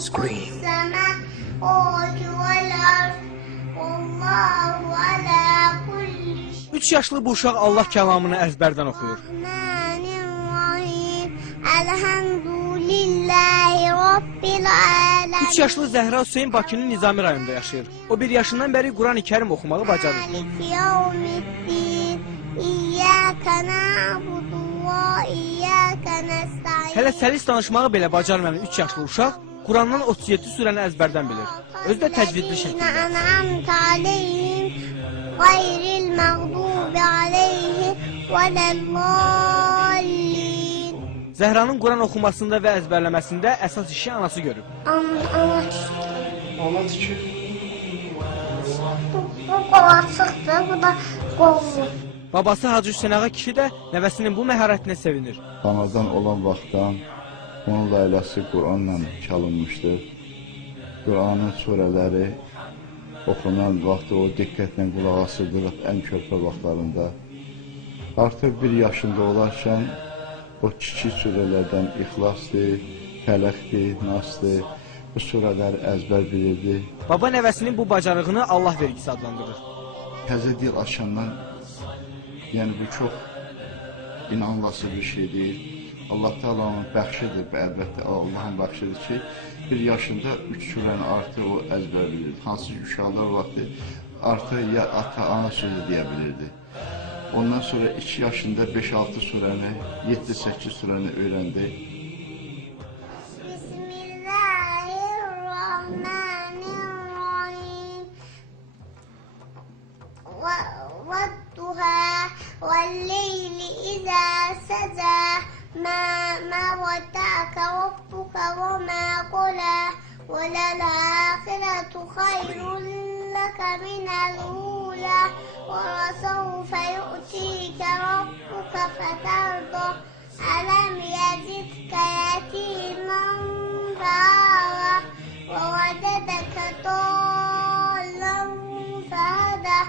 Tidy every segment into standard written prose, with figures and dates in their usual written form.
Scream. 3 yaşlı bu uşaq Allah kəlamını əzbərdən oxuyur. 3 yaşlı Zəhra Hüseyin Bakının Nizami rayonunda yaşayır. O 1 yaşından bəri Quran-ı Kərim oxumağı bacarır. Hələ səlis danışmağı belə bacarmayan 3 yaşlı uşaq Qurandan 37 surəni əzbərdən bilir. Özü də təcvidli şəkildə. Zəhranın Quran oxumasında və əzbərləməsində əsas işi anası görüb. Ana tikir. Bu qolaçıqdır, bu da qollu. Babası Hacı Hüseyin Ağa kişi də nəvəsinin bu məharətinə sevinir. Anadan olan vaxtdan onun layləsi Quranla çalınmışdır. Quranın surələri oxunan vaxtı o diqqətlə qulaq asıldırıq ən körpə vaxtlarında. Artıq 1 yaşında olarkən o kiçik surələrdən İxlasdır, Fələqdir, Nasdır, bu surələri əzbər bilirdi. Baba nəvəsinin bu bacarığını Allah vergisi adlandırır. Təzə dil açandan, yəni bu çox inanılası bir şey deyil. Allah Taala'nın bəxşidir, əlbəttə Allahın bəxşidir ki, 1 yaşında 3 surəni artıq o əzbər bilirdi. Hansı ki, uşaqlar vaxtı artıq ya ata-ana sözü deyə bilirdi. Ondan sonra 2 yaşında 5-6 surəni, 7-8 surəni öyrəndi. Bismillahirrahmanirrahim. وَالضُّحَى وَاللَّيْلِ إِذَا سَجَى مَا وَدَّعَكَ رَبُّكَ وَمَا قَلَى وَلَلْآخِرَةُ خَيْرٌ لَكَ مِنَ الْأُولَى وَلَسَوْفَ يُؤْتِيكَ رَبُّكَ فَتَرْضَىٰ أَلَمْ يَجِدْكَ يَتِيمًا فَآوَىٰ وَوَجَدَكَ ضَالًّا فَهَدَىٰ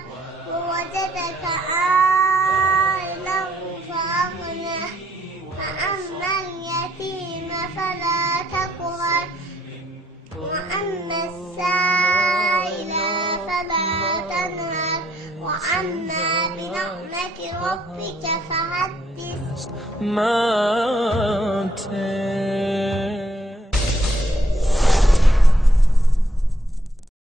وَوَجَدَكَ عَائِلًا فَأَغْنَىٰ فَأَمَّا الْيَتِيمَ فَلَا تَقْهَرْ وَأَمَّا السَّائِلَ فَلَا تَنْهَرْ وَأَمَّا بِنِعْمَةِ رَبِّكَ فَحَدِّثْ